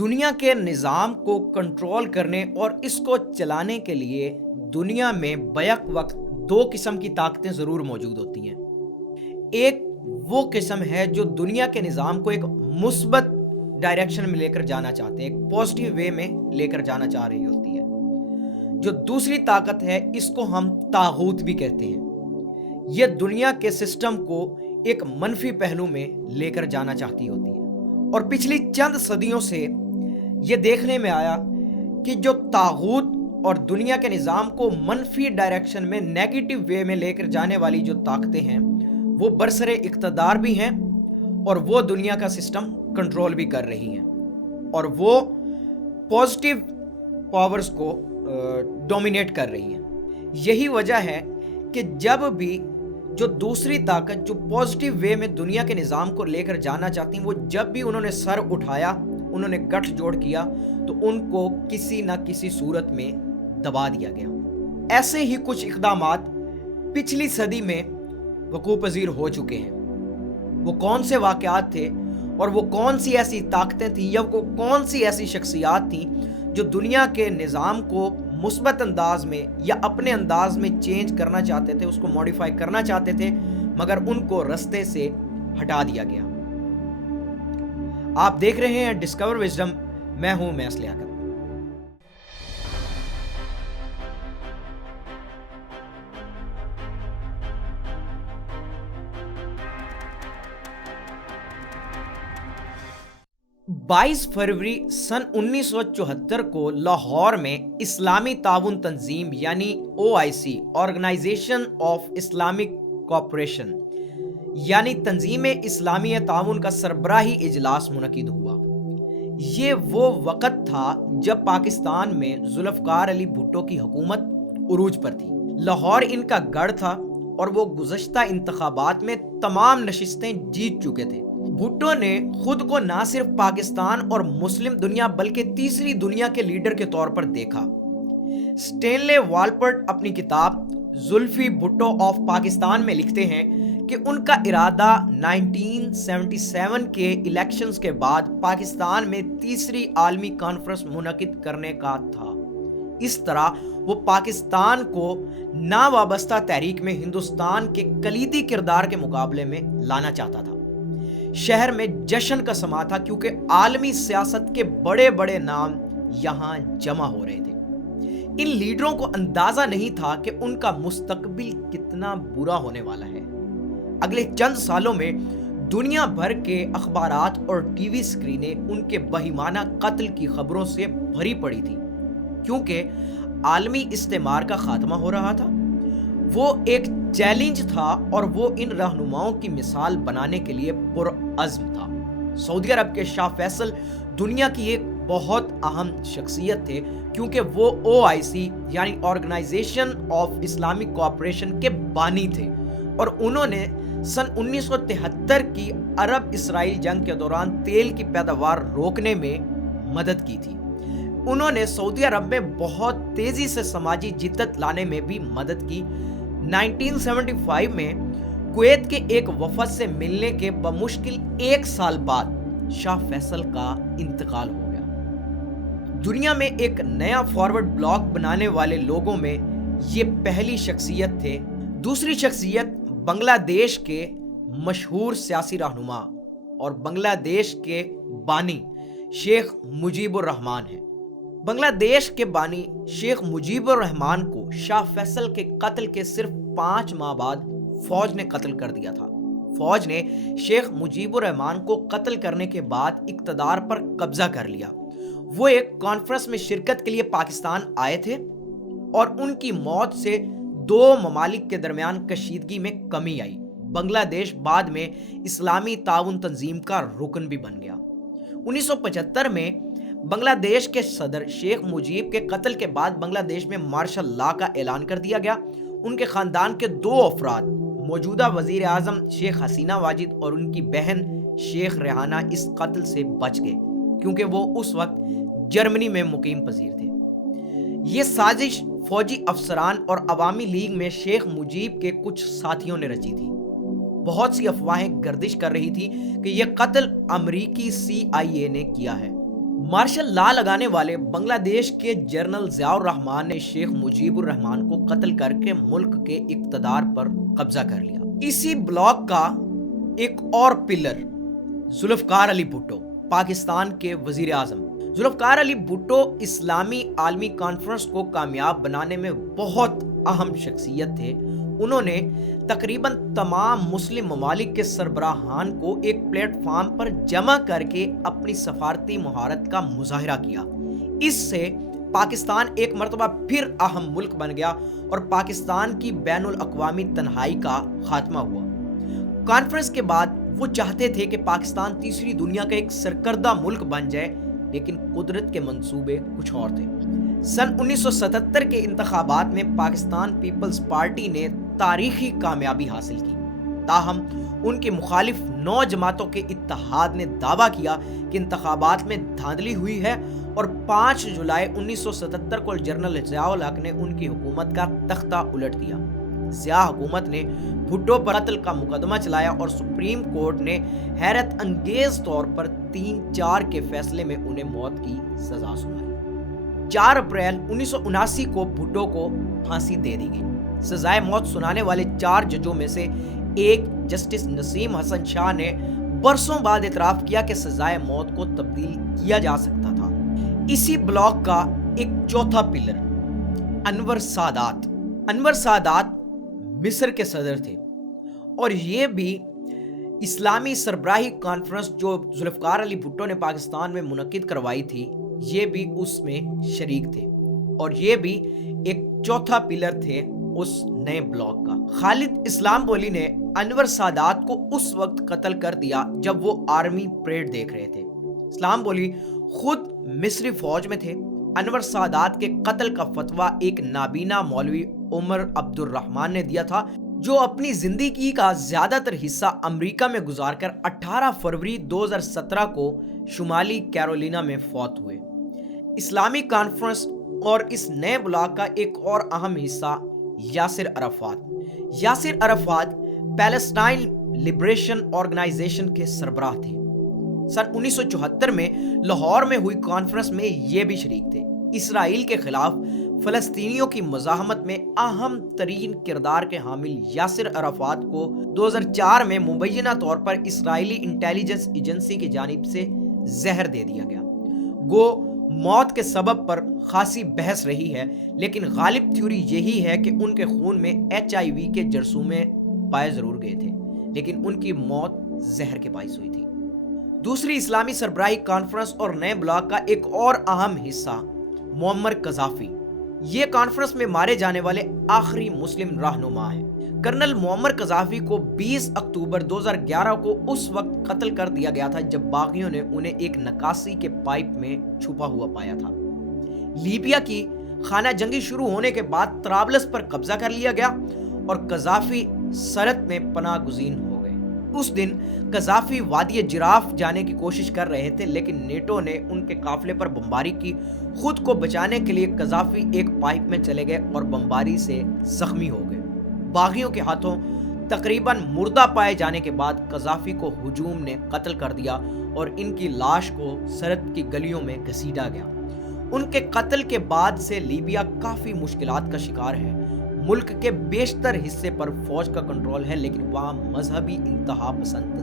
دنیا کے نظام کو کنٹرول کرنے اور اس کو چلانے کے لیے دنیا میں بیک وقت دو قسم کی طاقتیں ضرور موجود ہوتی ہیں۔ ایک وہ قسم ہے جو دنیا کے نظام کو ایک مثبت ڈائریکشن میں لے کر جانا چاہتے ہیں، ایک پازیٹیو وے میں لے کر جانا چاہ رہی ہوتی ہے۔ جو دوسری طاقت ہے اس کو ہم طاغوت بھی کہتے ہیں۔ یہ دنیا کے سسٹم کو ایک منفی پہلو میں لے کر جانا چاہتی ہوتی ہے، اور پچھلی چند صدیوں سے یہ دیکھنے میں آیا کہ جو طاغوت اور دنیا کے نظام کو منفی ڈائریکشن میں نیگیٹو وے میں لے کر جانے والی جو طاقتیں ہیں وہ برسر اقتدار بھی ہیں، اور وہ دنیا کا سسٹم کنٹرول بھی کر رہی ہیں، اور وہ پازیٹیو پاورز کو ڈومینیٹ کر رہی ہیں۔ یہی وجہ ہے کہ جب بھی جو دوسری طاقت جو پازیٹیو وے میں دنیا کے نظام کو لے کر جانا چاہتی ہیں، وہ جب بھی انہوں نے سر اٹھایا، انہوں نے گٹھ جوڑ کیا، تو ان کو کسی نہ کسی صورت میں دبا دیا گیا۔ ایسے ہی کچھ اقدامات پچھلی صدی میں وقوع پذیر ہو چکے ہیں۔ وہ کون سے واقعات تھے اور وہ کون سی ایسی طاقتیں تھیں یا وہ کون سی ایسی شخصیات تھیں جو دنیا کے نظام کو مثبت انداز میں یا اپنے انداز میں چینج کرنا چاہتے تھے، اس کو موڈیفائی کرنا چاہتے تھے، مگر ان کو رستے سے ہٹا دیا گیا۔ آپ دیکھ رہے ہیں ڈسکور وزڈم، میں ہوں میس لیاقت۔ بائیس فروری سن 1974 کو لاہور میں اسلامی تعاون تنظیم یعنی OIC organisation of Islamic cooperation یعنی تنظیم اسلامی تعاون کا سربراہی اجلاس منعقد ہوا۔ یہ وہ وقت تھا جب پاکستان میں ذوالفقار علی بھٹو کی حکومت عروج پر تھی۔ لاہور ان کا گڑھ تھا اور وہ گزشتہ انتخابات میں تمام نشستیں جیت چکے تھے۔ بھٹو نے خود کو نہ صرف پاکستان اور مسلم دنیا بلکہ تیسری دنیا کے لیڈر کے طور پر دیکھا۔ سٹینلے والپرٹ اپنی کتاب زلفی بھٹو آف پاکستان میں لکھتے ہیں کہ ان کا ارادہ 1977 کے الیکشنز کے بعد پاکستان میں تیسری عالمی کانفرنس منعقد کرنے کا تھا۔ اس طرح وہ پاکستان کو ناوابستہ تحریک میں ہندوستان کے کلیدی کردار کے مقابلے میں لانا چاہتا تھا۔ شہر میں جشن کا سما تھا کیونکہ عالمی سیاست کے بڑے بڑے نام یہاں جمع ہو رہے تھے۔ ان لیڈروں کو اندازہ نہیں تھا کہ ان کا مستقبل کتنا برا ہونے والا ہے۔ اگلے چند سالوں میں دنیا بھر کے اخبارات اور ٹی وی سکرینیں ان کے بہیمانہ قتل کی خبروں سے بھری پڑی تھی، کیونکہ عالمی استعمار کا خاتمہ ہو رہا تھا۔ وہ ایک چیلنج تھا اور وہ ان رہنماؤں کی مثال بنانے کے لیے پرعزم تھا۔ سعودی عرب کے شاہ فیصل دنیا کی ایک بہت اہم شخصیت تھے، کیونکہ وہ OIC یعنی آرگنائزیشن آف اسلامک کوآپریشن کے بانی تھے، اور انہوں نے سن 1973 کی عرب اسرائیل جنگ کے دوران تیل کی پیداوار روکنے میں مدد کی تھی۔ انہوں نے سعودی عرب میں بہت تیزی سے سماجی جدت لانے میں بھی مدد کی۔ 1975 میں کویت کے ایک وفد سے ملنے کے بمشکل ایک سال بعد شاہ فیصل کا انتقال ہو گیا۔ دنیا میں ایک نیا فارورڈ بلاک بنانے والے لوگوں میں یہ پہلی شخصیت تھے۔ دوسری شخصیت بنگلہ دیش کے مشہور سیاسی رہنما اور بنگلہ دیش کے بانی شیخ مجیب الرحمان ہیں۔ بنگلہ دیش کے بانی شیخ مجیب الرحمان کو شاہ فیصل کے قتل کے صرف 5 ماہ بعد فوج نے قتل کر دیا تھا۔ فوج نے شیخ مجیب الرحمان کو قتل کرنے کے بعد اقتدار پر قبضہ کر لیا۔ وہ ایک کانفرنس میں شرکت کے لیے پاکستان آئے تھے، اور ان کی موت سے 2 ممالک کے درمیان کشیدگی میں کمی آئی۔ بنگلہ دیش بعد میں اسلامی تعاون تنظیم کا رکن بھی بن گیا۔ 1975 میں بنگلہ دیش کے صدر شیخ مجیب کے قتل کے بعد بنگلہ دیش میں مارشل لاء کا اعلان کر دیا گیا۔ ان کے خاندان کے 2 افراد، موجودہ وزیر اعظم شیخ حسینہ واجد اور ان کی بہن شیخ ریحانہ، اس قتل سے بچ گئے کیونکہ وہ اس وقت جرمنی میں مقیم پذیر تھے۔ یہ سازش فوجی افسران اور عوامی لیگ میں شیخ مجیب کے کچھ ساتھیوں نے رچی تھی۔ بہت سی افواہیں گردش کر رہی تھی کہ یہ قتل امریکی CIA نے کیا ہے۔ مارشل لا لگانے والے بنگلہ دیش کے جنرل ضیاء الرحمان نے شیخ مجیب الرحمان کو قتل کر کے ملک کے اقتدار پر قبضہ کر لیا۔ اسی بلاک کا ایک اور پلر ذوالفقار علی بھٹو، پاکستان کے وزیر اعظم۔ ذوالفقار علی بھٹو اسلامی عالمی کانفرنس کو کامیاب بنانے میں بہت اہم شخصیت تھے۔ انہوں نے تقریباً تمام مسلم ممالک کے سربراہان کو ایک پلیٹ فارم پر جمع کر کے اپنی سفارتی مہارت کا مظاہرہ کیا۔ اس سے پاکستان ایک مرتبہ پھر اہم ملک بن گیا اور پاکستان کی بین الاقوامی تنہائی کا خاتمہ ہوا۔ کانفرنس کے بعد وہ چاہتے تھے کہ پاکستان تیسری دنیا کا ایک سرکردہ ملک بن جائے، لیکن قدرت کے منصوبے کچھ اور تھے۔ سن 1977 کے انتخابات میں پاکستان پیپلز پارٹی نے تاریخی کامیابی حاصل کی، تاہم ان کے مخالف 9 جماعتوں کے اتحاد نے دعویٰ کیا کہ انتخابات میں دھاندلی ہوئی ہے اور 5 جولائی 1977 کو جنرل ضیاء الحق نے ان کی حکومت کا تختہ الٹ دیا۔ ضیاء حکومت نے بھٹو پر قتل کا مقدمہ چلایا اور سپریم کورٹ نے حیرت انگیز طور پر 3-4 کے فیصلے میں انہیں موت کی سزا سنائی۔ 4 اپریل 1979 کو بھٹو کو پھانسی دے دی گئی۔ سزائے موت سنانے والے 4 ججوں میں سے ایک جسٹس نسیم حسن شاہ نے برسوں بعد اعتراف کیا کہ سزائے موت کو تبدیل کیا جا سکتا تھا۔ اسی بلاک کا ایک چوتھا پلر انور سادات۔ انور سادات مصر کے صدر تھے اور یہ بھی اسلامی سربراہی کانفرنس جو ذوالفقار علی بھٹو نے پاکستان میں منعقد کروائی تھی، یہ بھی اس میں شریک تھے اور یہ بھی ایک چوتھا پلر تھے اس نئے بلاک کا۔ خالد اسلام بولی نے انور سادات کو اس وقت قتل کر دیا جب وہ آرمی پریڈ دیکھ رہے تھے۔ اسلام بولی خود مصری فوج میں تھے۔ انور سادات کے قتل کا فتویٰ ایک نابینا مولوی عمر عبد الرحمان نے دیا تھا، جو اپنی زندگی کا زیادہ تر حصہ امریکہ میں گزار کر 18 فروری 2017 کو شمالی کیرولینا میں فوت ہوئے۔ اسلامی کانفرنس اور اس نئے بلاک کا ایک اور اہم حصہ Yasser Arafat. Yasser Arafat Palestine Liberation Organisation کے سربراہ تھے۔ سن 1974 میں لاہور میں ہوئی کانفرنس میں یہ بھی شریک تھے۔ اسرائیل کے خلاف فلسطینیوں کی مزاحمت میں اہم ترین کردار کے حامل یاسر عرفات کو 2004 میں مبینہ طور پر اسرائیلی انٹیلیجنس ایجنسی کی جانب سے زہر دے دیا گیا۔ گو موت کے سبب پر خاصی بحث رہی ہے، لیکن غالب تھیوری یہی ہے کہ ان کے خون میں HIV کے جرثومے پائے ضرور گئے تھے، لیکن ان کی موت زہر کے باعث ہوئی تھی۔ دوسری اسلامی سربراہی کانفرنس اور نئے بلاک کا ایک اور اہم حصہ معمر قذافی۔ یہ کانفرنس میں مارے جانے والے آخری مسلم رہنما ہیں۔ کرنل معمر قذافی کو 20 اکتوبر 2011 کو اس وقت قتل کر دیا گیا تھا جب باغیوں نے انہیں ایک نکاسی کے پائپ میں چھپا ہوا پایا تھا۔ لیبیا کی خانہ جنگی شروع ہونے کے بعد طرابلس پر قبضہ کر لیا گیا اور قذافی سرت میں پناہ گزین ہو گئے۔ اس دن قذافی وادی جراف جانے کی کوشش کر رہے تھے، لیکن نیٹو نے ان کے قافلے پر بمباری کی۔ خود کو بچانے کے لیے قذافی ایک پائپ میں چلے گئے اور بمباری سے زخمی ہو گئے۔ باغیوں کے ہاتھوں تقریباً مردہ پائے جانے کے بعد قذافی کو ہجوم نے قتل کر دیا اور ان کی لاش کو سرت کی گلیوں میں گھسیٹا گیا۔ ان کے قتل کے بعد سے لیبیا کافی مشکلات کا شکار ہے۔ ملک کے بیشتر حصے پر فوج کا کنٹرول ہے، لیکن وہاں مذہبی انتہا پسند